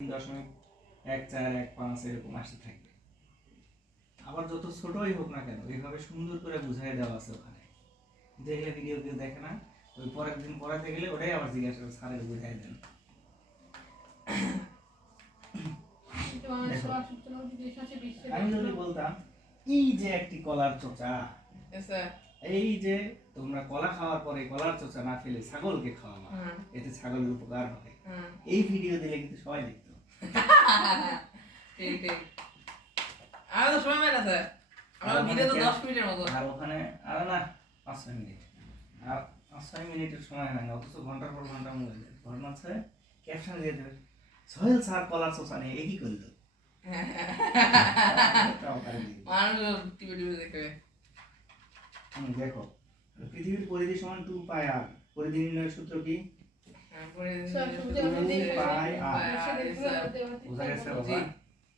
3.1415 এরকম আসতে থাকবে। আবার যত ছোটই হোক না কেন এইভাবে সুন্দর করে বুঝাই দেওয়া আছে ওখানে, দেখলে ভিডিও কেউ দেখে না, ওই পরের দিন পড়াতে গেলে ওটাই আবার জিজ্ঞাসা করে স্যারের বুঝাই দেন। আমি যদি বলতাম এই যে একটি কলার চোচা, এই যে তোমরা কলা খাওয়ার পরে কলার চোচা না ফেলে ছাগলকে খাওয়াবা, এতে ছাগলের উপকার হবে, এই ভিডিও দিলে কিন্তু সবাই দেখতো। ঠিক ঠিক। আর তো সময় মেলা স্যার, আমার ভিডিও তো 10 মিনিটের মতো। আর ওখানে আর না 5-6 মিনিট, আর 5-6 মিনিটের সময় হয় না, অথচ ঘন্টার পর ঘন্টা মনে যায়। ঘটনা আছে ক্যাপশন দিয়ে দেবে সোহেল স্যার কলার চোচা নিয়ে একই করলো। মানুষ টিভি টিভি দেখবে। দেখো পৃথিবীর পরিধি সমান 2πr, পরিধি নির্ণয়ের সূত্র কি? পরে 2πr। বোঝা গেছে বাবা?